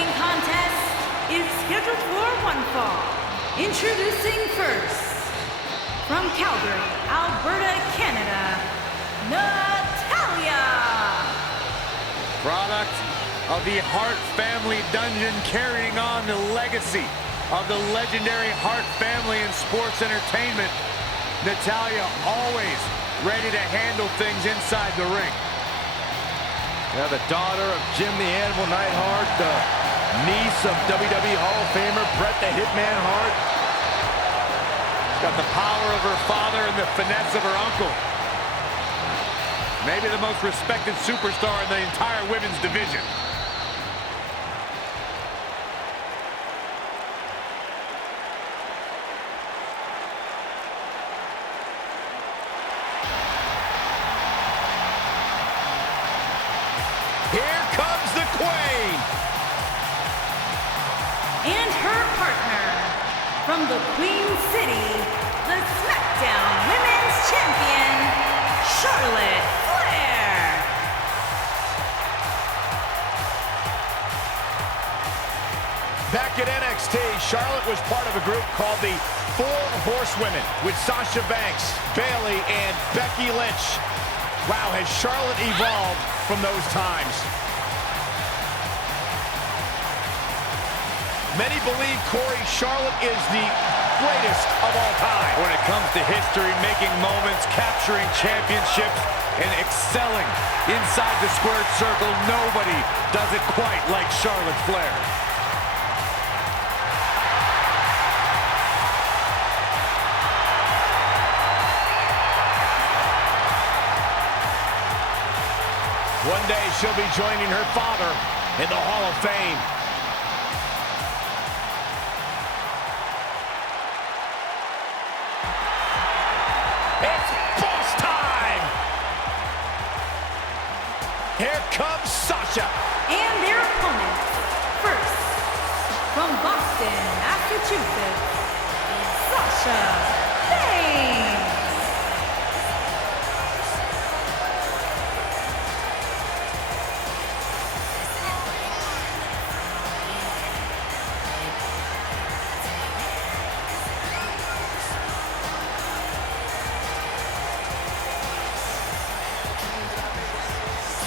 following contest is scheduled for one fall. Introducing first, from Calgary, Alberta, Canada, Natalya. Product of the Hart family dungeon, carrying on the legacy of the legendary Hart family in sports entertainment. Natalya always ready to handle things inside the ring. Yeah, the daughter of Jim the Animal Neidhart, the niece of WWE Hall of Famer Bret the Hitman Hart. She's got the power of her father and the finesse of her uncle. Maybe the most respected superstar in the entire women's division. Here comes the Queen. And her partner, from the Queen City, the SmackDown Women's Champion, Charlotte Flair. Back at NXT, Charlotte was part of a group called the Four Horsewomen with Sasha Banks, Bayley, and Becky Lynch. Wow, has Charlotte evolved from those times. Many believe, Corey, Charlotte is the greatest of all time. When it comes to history, making moments, capturing championships, and excelling inside the squared circle, nobody does it quite like Charlotte Flair. One day she'll be joining her father in the Hall of Fame. It's boss time! Here comes Sasha. And their opponents, first, from Boston, Massachusetts, Sasha Banks.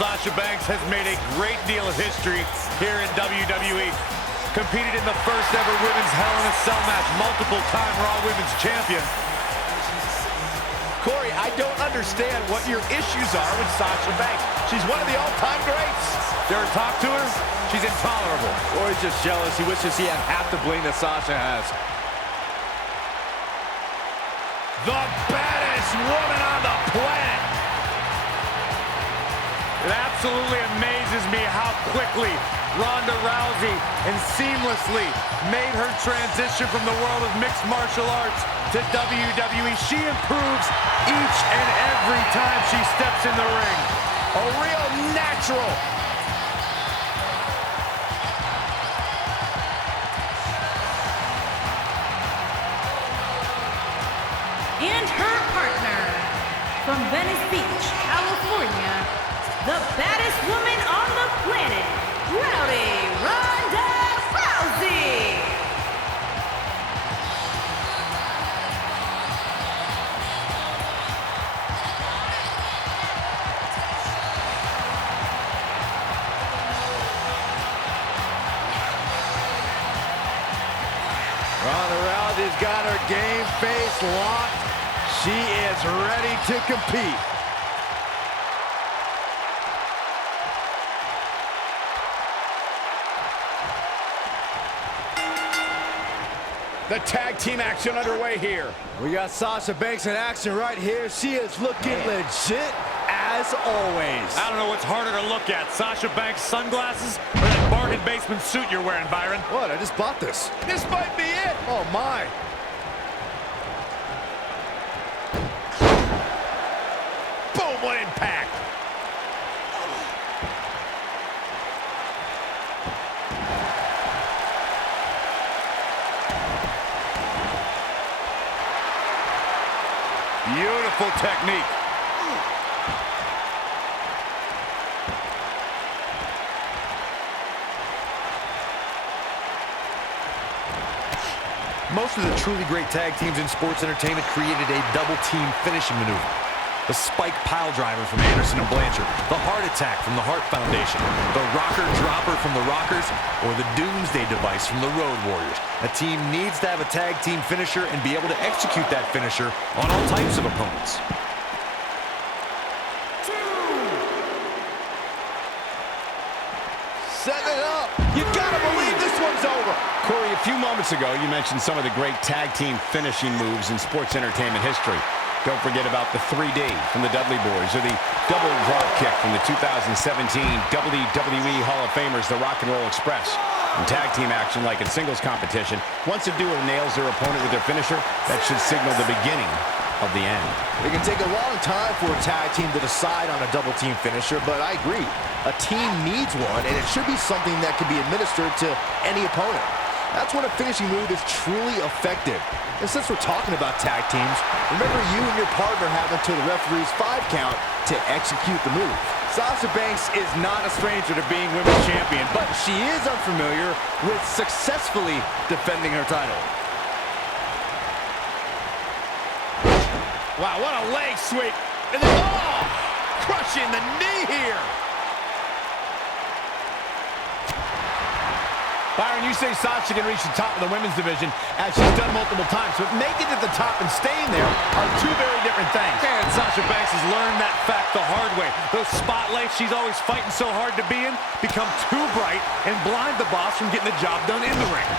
Sasha Banks has made a great deal of history here in WWE. Competed in the first ever women's Hell in a Cell match, multiple-time Raw Women's Champion. Corey, I don't understand what your issues are with Sasha Banks. She's one of the all-time greats. You ever talk to her? She's intolerable. Corey's just jealous. He wishes he had half the bling that Sasha has. The baddest woman on the planet. It absolutely amazes me how quickly Ronda Rousey and seamlessly made her transition from the world of mixed martial arts to WWE. She improves each and every time she steps in the ring. A real natural. And her partner, from Venice Beach, California, the baddest woman on the planet, Ronda Rousey. Ronda Rousey's got her game face locked. She is ready to compete. The tag team action underway here. We got Sasha Banks in action right here. She is looking legit as always. I don't know what's harder to look at, Sasha Banks' sunglasses or that bargain basement suit you're wearing, Byron. What? I just bought this. This might be it. Oh, my. Boom, what impact. Beautiful technique. Most of the truly great tag teams in sports entertainment created a double-team finishing maneuver. The spike pile driver from Anderson and Blanchard, the heart attack from the Hart Foundation, the rocker dropper from the Rockers, or the doomsday device from the Road Warriors. A team needs to have a tag team finisher and be able to execute that finisher on all types of opponents. Set it up. You gotta believe this one's over. Corey, a few moments ago, you mentioned some of the great tag team finishing moves in sports entertainment history. Don't forget about the 3D from the Dudley Boys, or the double drop kick from the 2017 WWE Hall of Famers, the Rock and Roll Express. In tag team action, like in singles competition, once a duo nails their opponent with their finisher, that should signal the beginning of the end. It can take a long time for a tag team to decide on a double team finisher, but I agree. A team needs one, and it should be something that can be administered to any opponent. That's when a finishing move is truly effective. And since we're talking about tag teams, remember you and your partner have until the referee's 5 count to execute the move. Sasha Banks is not a stranger to being women's champion, but she is unfamiliar with successfully defending her title. Wow, what a leg sweep. And then, oh, crushing the knee here. Byron, you say Sasha can reach the top of the women's division, as she's done multiple times, but making it to the top and staying there are two very different things. And Sasha Banks has learned that fact the hard way. Those spotlights she's always fighting so hard to be in become too bright and blind the boss from getting the job done in the ring.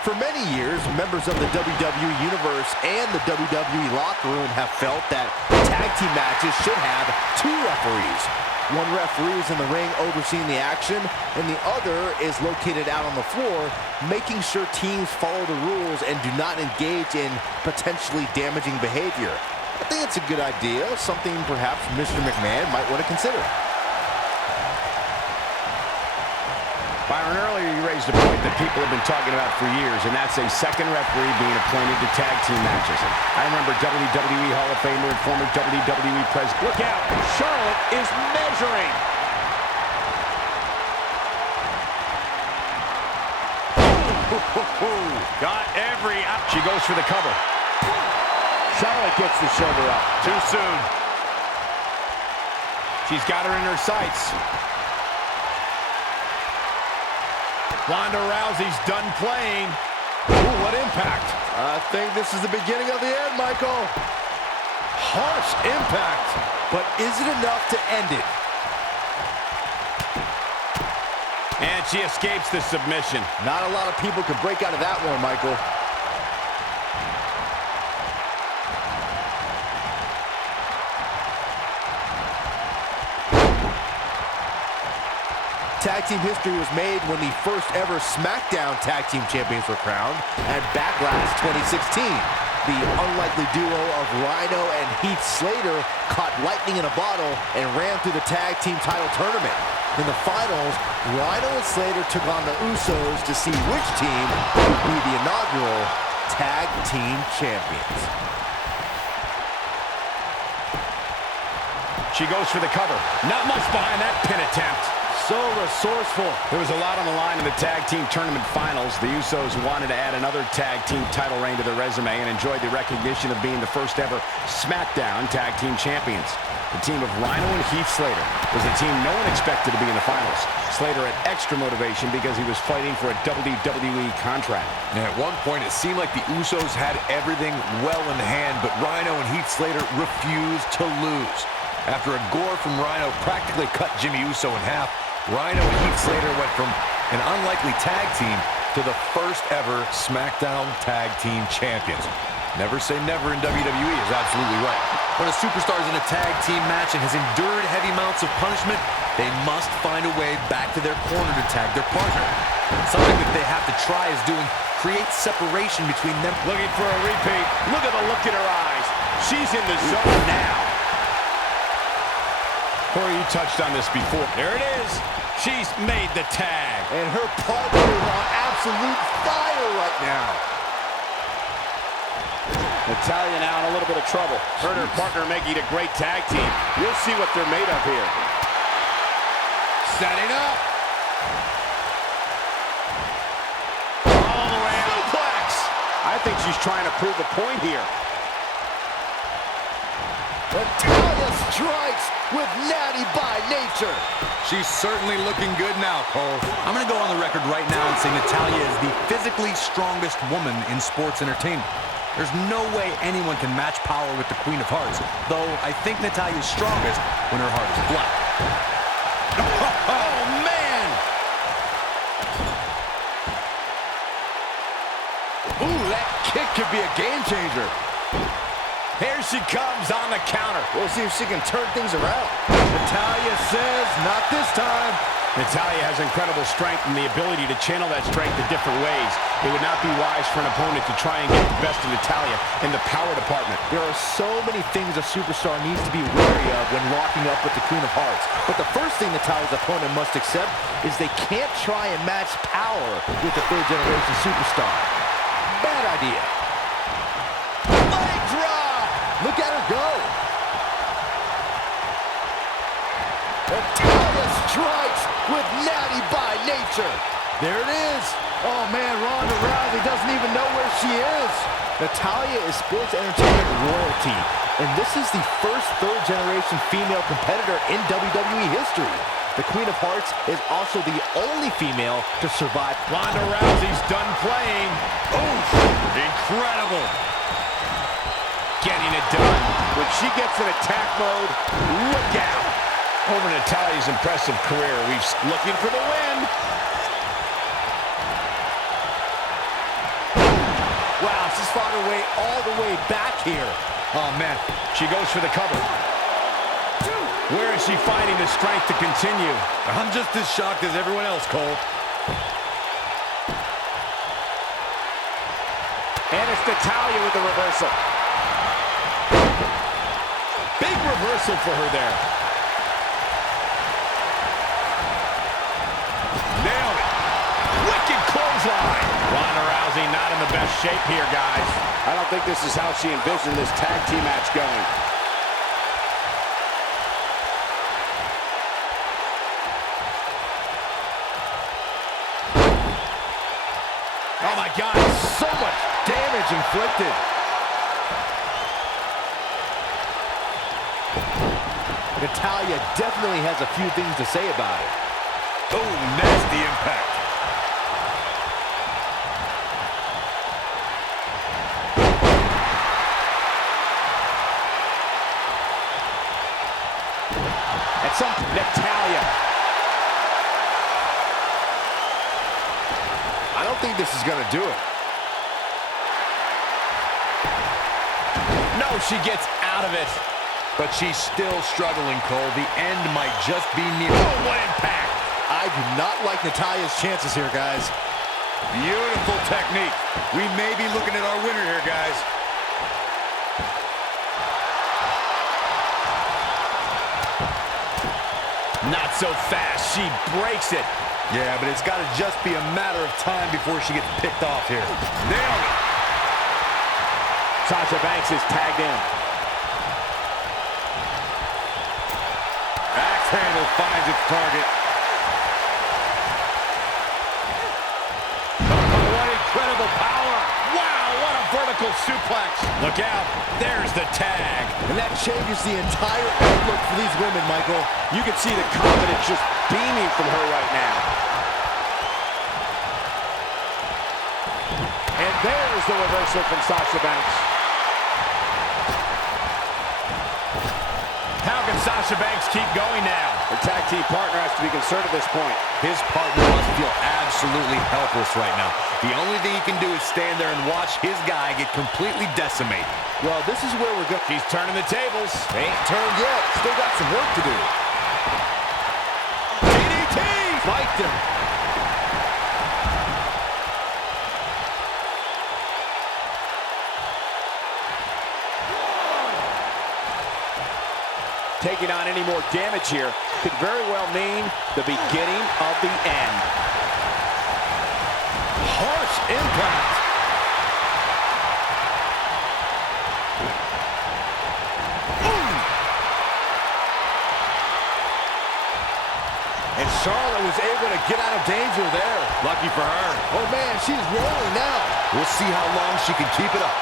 For many years, members of the WWE Universe and the WWE locker room have felt that tag team matches should have 2 referees. One referee is in the ring overseeing the action, and the other is located out on the floor, making sure teams follow the rules and do not engage in potentially damaging behavior. I think it's a good idea, something perhaps Mr. McMahon might want to consider. Byron, earlier you raised a point that people have been talking about for years, and that's a second referee being appointed to tag team matches. I remember WWE Hall of Famer and former WWE President. Look out, Charlotte is measuring. Got every... She goes for the cover. Charlotte gets the shoulder up. Too soon. She's got her in her sights. Ronda Rousey's done playing. Ooh, what impact. I think this is the beginning of the end, Michael. Harsh impact, but is it enough to end it? And she escapes the submission. Not a lot of people could break out of that one, Michael. Tag team history was made when the first ever SmackDown Tag Team Champions were crowned at Backlash 2016. The unlikely duo of Rhino and Heath Slater caught lightning in a bottle and ran through the tag team title tournament. In the finals, Rhino and Slater took on the Usos to see which team would be the inaugural Tag Team Champions. She goes for the cover. Not much behind that pin attempt. So resourceful. There was a lot on the line in the tag team tournament finals. The Usos wanted to add another tag team title reign to their resume and enjoyed the recognition of being the first ever SmackDown Tag Team Champions. The team of Rhino and Heath Slater was the team no one expected to be in the finals. Slater had extra motivation because he was fighting for a WWE contract. And at one point, it seemed like the Usos had everything well in hand, but Rhino and Heath Slater refused to lose. After a gore from Rhino practically cut Jimmy Uso in half, Rhino and Heath Slater went from an unlikely tag team to the first ever SmackDown Tag Team Champions. Never say never in WWE is absolutely right. When a superstar is in a tag team match and has endured heavy amounts of punishment, they must find a way back to their corner to tag their partner. Something that they have to try is doing create separation between them. Looking for a repeat. Look at the look in her eyes. She's in the zone now. Corey, you touched on this before. There it is. She's made the tag. And her partner is on absolute fire right now. Natalya now in a little bit of trouble. Her and her partner making a great tag team. We'll see what they're made of here. Setting up. All the way out. Suplex. I think she's trying to prove a point here. Natalya strikes with natty by nature. She's certainly looking good now, Cole. I'm going to go on the record right now and say Natalya is the physically strongest woman in sports entertainment. There's no way anyone can match power with the Queen of Hearts, though I think Natalya's strongest when her heart is black. Oh, man! Ooh, that kick could be a game changer. Here she comes on the counter. We'll see if she can turn things around. Natalya says, not this time. Natalya has incredible strength and the ability to channel that strength in different ways. It would not be wise for an opponent to try and get the best of Natalya in the power department. There are so many things a superstar needs to be wary of when locking up with the Queen of Hearts. But the first thing Natalya's opponent must accept is they can't try and match power with the third-generation superstar. Bad idea. Leg drop! Look at her go! Natalya strikes with natty by nature. There it is. Oh, man, Ronda Rousey doesn't even know where she is. Natalya is sports entertainment royalty, and this is the first third-generation female competitor in WWE history. The Queen of Hearts is also the only female to survive. Ronda Rousey's done playing. Oof! Incredible! Getting it done. When she gets in attack mode, look out. Over Natalya's impressive career, we've looking for the win. Wow, she's fought her way all the way back here. Oh, man. She goes for the cover. Where is she finding the strength to continue? I'm just as shocked as everyone else, Cole. And it's Natalya with the reversal. Big reversal for her there. Nailed it. Wicked clothesline. Ronda Rousey not in the best shape here, guys. I don't think this is how she envisioned this tag team match going. Oh my God, so much damage inflicted. Natalya definitely has a few things to say about it. Oh, nasty impact. At some point, Natalya. I don't think this is going to do it. No, she gets out of it. But she's still struggling, Cole. The end might just be near. Oh, what impact. I do not like Natalya's chances here, guys. Beautiful technique. We may be looking at our winner here, guys. Not so fast. She breaks it. Yeah, but it's got to just be a matter of time before she gets picked off here. Nailed it. Sasha Banks is tagged in. Axe handle finds its target. What incredible power. Wow, what a vertical suplex. Look out. There's the tag. And that changes the entire outlook for these women, Michael. You can see the confidence just beaming from her right now. And there's the reversal from Sasha Banks. How can Sasha Banks keep going now? Her tag team partner has to be concerned at this point. His partner must feel absolutely helpless right now. The only thing he can do is stand there and watch his guy get completely decimated. Well, this is where we're going. She's turning the tables. They ain't turned yet. Still got some work to do. DDT! Spiked him. Taking on any more damage here could very well mean the beginning of the end. Harsh impact. Charlotte was able to get out of danger there. Lucky for her. Oh, man, she's rolling now. We'll see how long she can keep it up.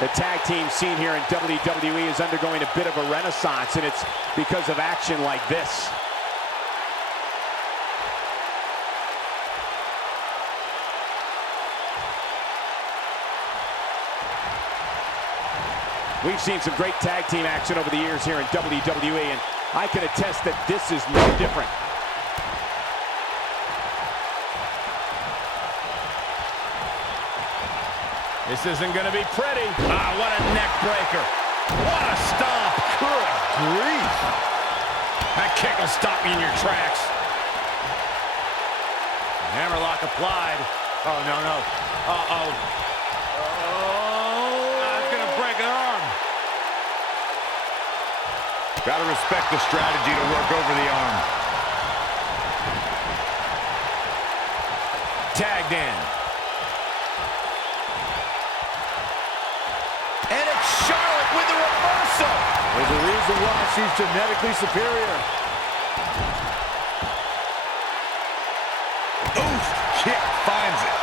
The tag team scene here in WWE is undergoing a bit of a renaissance, and it's because of action like this. We've seen some great tag team action over the years here in WWE, and I can attest that this is no different. This isn't going to be pretty. Ah, what a neck breaker. What a stomp. Good grief. That kick will stop you in your tracks. Hammerlock applied. Oh, no, no. Uh-oh. That's going to break an arm. Got to respect the strategy to work over the arm. Tagged in. And it's Charlotte with the reversal. There's a reason why she's genetically superior. Oof! Kick finds it.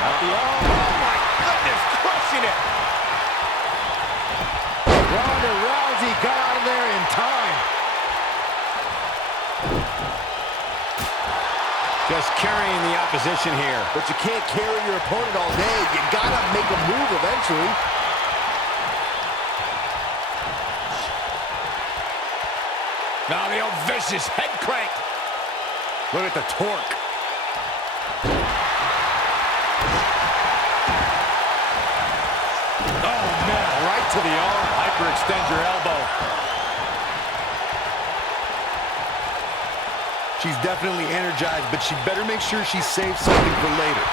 Got the arm. Oh my goodness, crushing it. Ronda Rousey got out of there in time. Just carrying the opposition here. But you can't carry your opponent all day. You gotta make a move eventually. Now the old vicious head crank. Look at the torque. Oh man, right to the arm. Hyperextend your elbow. She's definitely energized, but she better make sure she saves something for later.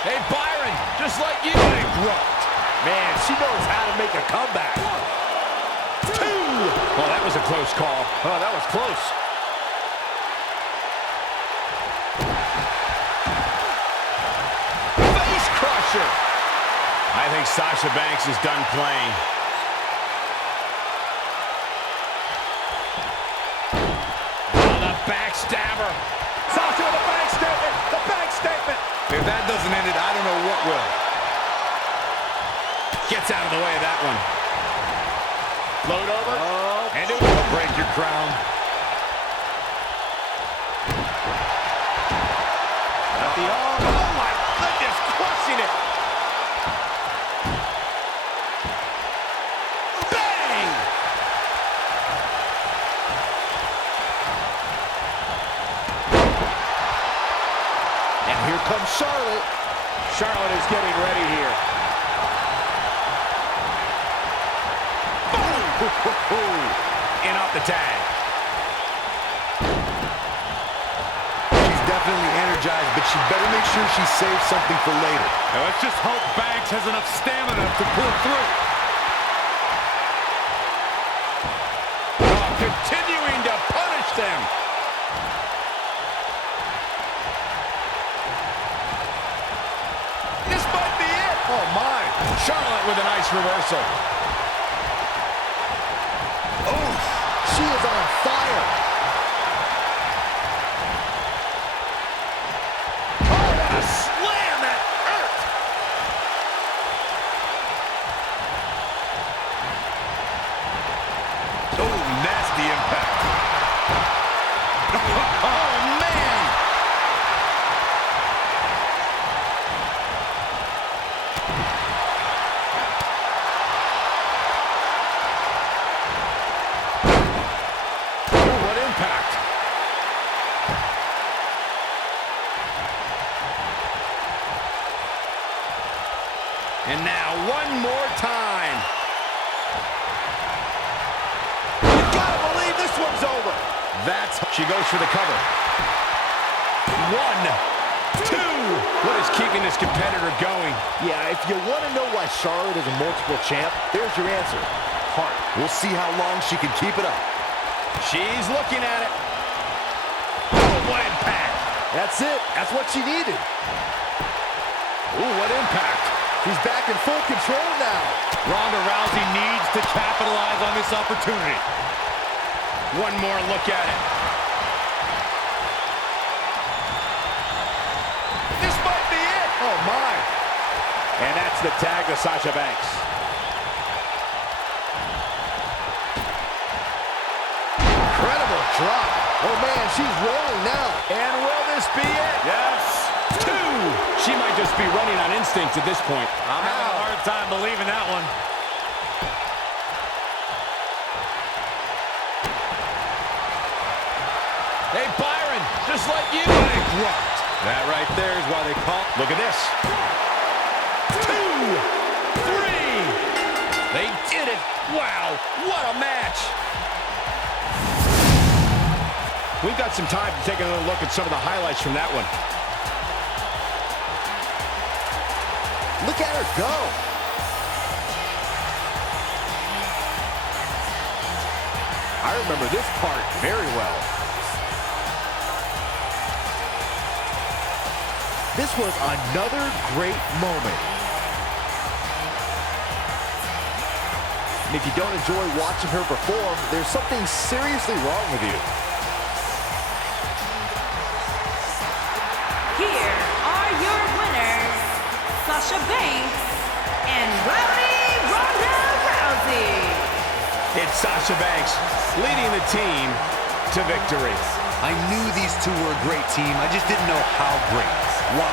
Hey Byron, just like you. Bankrupt. Man, she knows how to make a comeback. 1, 2. Well, that was a close call. Oh, that was close. Face crusher. I think Sasha Banks is done playing. Oh, the backstabber. Sasha with a bank statement. The bank statement. If that doesn't end it, I don't know what will. Gets out of the way of that one. Float over. Oh, And it will break your crown. got the arm. Oh my goodness, crushing it. Bang! And here comes Charlotte. Charlotte is getting ready here. In off the tag. She's definitely energized, but she better make sure she saves something for later. Now let's just hope Banks has enough stamina to pull through. Oh, continuing to punish them. This might be it. Oh my. Charlotte with a nice reversal. Oh, she is on fire. Oh, what a slam that hurt. Oh, nasty impact. Oh, man. Oh, what impact. And now one more time. You gotta believe this one's over. She goes for the cover. 1, 2. What is keeping this competitor going? Yeah, if you want to know why Charlotte is a multiple champ, there's your answer. apart. We'll see how long she can keep it up. She's looking at it. Oh, what impact. That's it. That's what she needed. Ooh, what impact. She's back in full control now. Ronda Rousey needs to capitalize on this opportunity. One more look at it. This might be it. Oh, my. And that's the tag to Sasha Banks. Incredible drop. Oh, man, she's rolling now. And will this be it? Yes. 2. She might just be running on instinct at this point. I'm having a hard time believing that one. Hey, Byron, just like you. Bankrupt. That right there is why they call. Look at this. 2, 3. They did it. Wow, what a match. We've got some time to take another look at some of the highlights from that one. Look at her go. I remember this part very well. This was another great moment. And if you don't enjoy watching her perform, there's something seriously wrong with you. Here are your winners, Sasha Banks and Ronda Rousey. It's Sasha Banks leading the team to victory. I knew these two were a great team. I just didn't know how great. Wow.